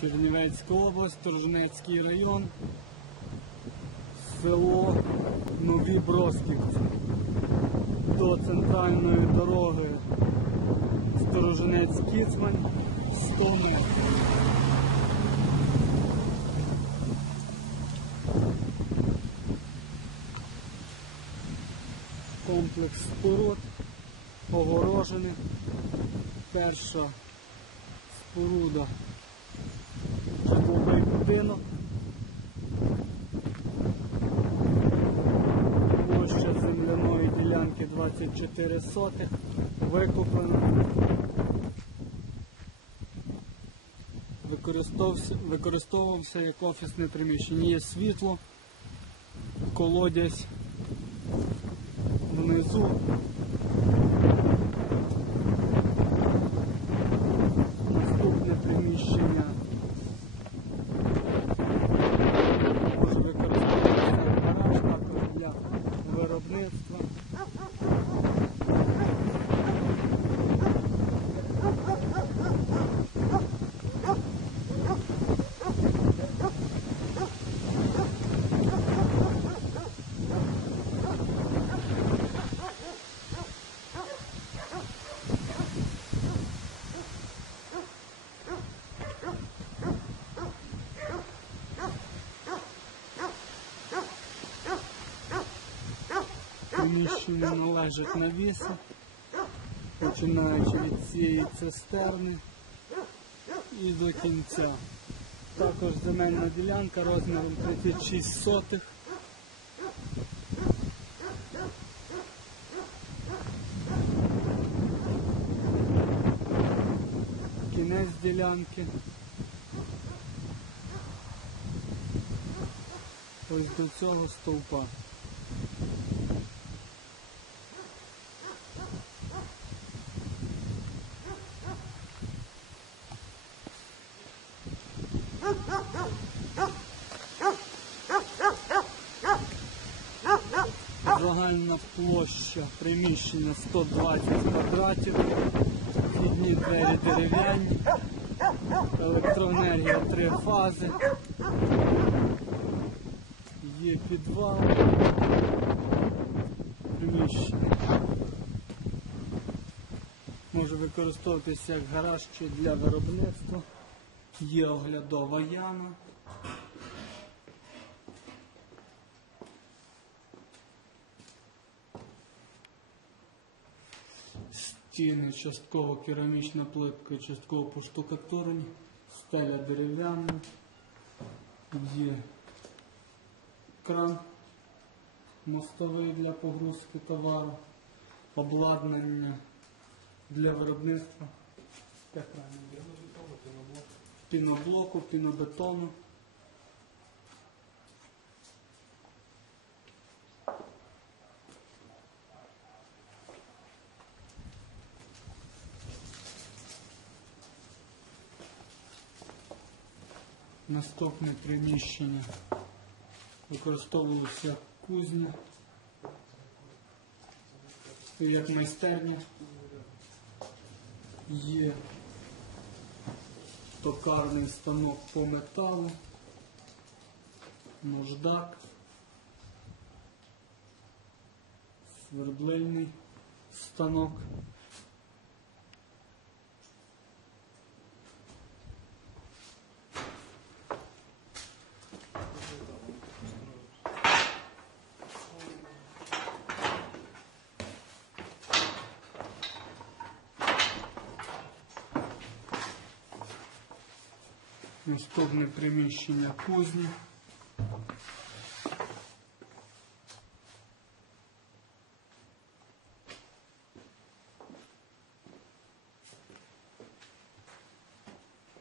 Чернівецька область, Торжнецький район, село Нові Бросківці. До центральної дороги Сторожинець Кіцмань 100 метрів. Комплекс споруд огорожений. Перша споруда будинок. Площа земляної ділянки 24 сотих. Викуплена. Використовувався, використовувався як офісне приміщення. Є світло, колодязь внизу. Наступне приміщення може використовуватися як гараж, також для виробництва. Приміщення належить навісу, починаючи від цієї цистерни і до кінця. Також земельна ділянка розміром 36 сотих. Кінець ділянки. Ось до цього стовпа. Загальна площа приміщення 120 квадратів, вхідні двері дерев'яні, електроенергія три фази, є підвал, приміщення. Може використовуватися як гараж чи для виробництва. Є оглядова яма. Стіни частково керамічна плитка, частково поштукатурені, стеля дерев'яна, є кран мостовий для погрузки товару, обладнання для виробництва. Правильно? Піноблоку, пінобетону. Наступне приміщення використовувалося кузня, як майстерня. Є токарний станок по металу, наждак, свердлильний станок. Наступне приміщення кузні.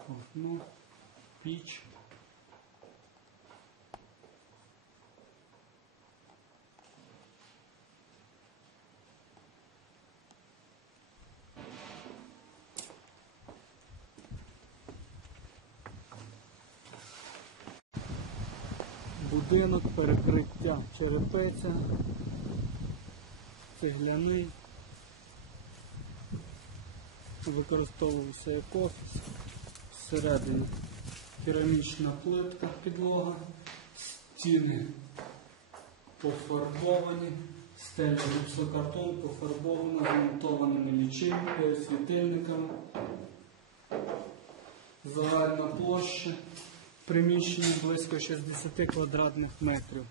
Окно, піч. Будинок, перекриття черепиця, цегляний, використовувався як офіс. Всередині керамічна плитка підлога, стіни пофарбовані, стеля гіпсокартон пофарбована, змонтованими лічильниками, світильниками. Загальна площа приміщення близько 60 квадратних метрів.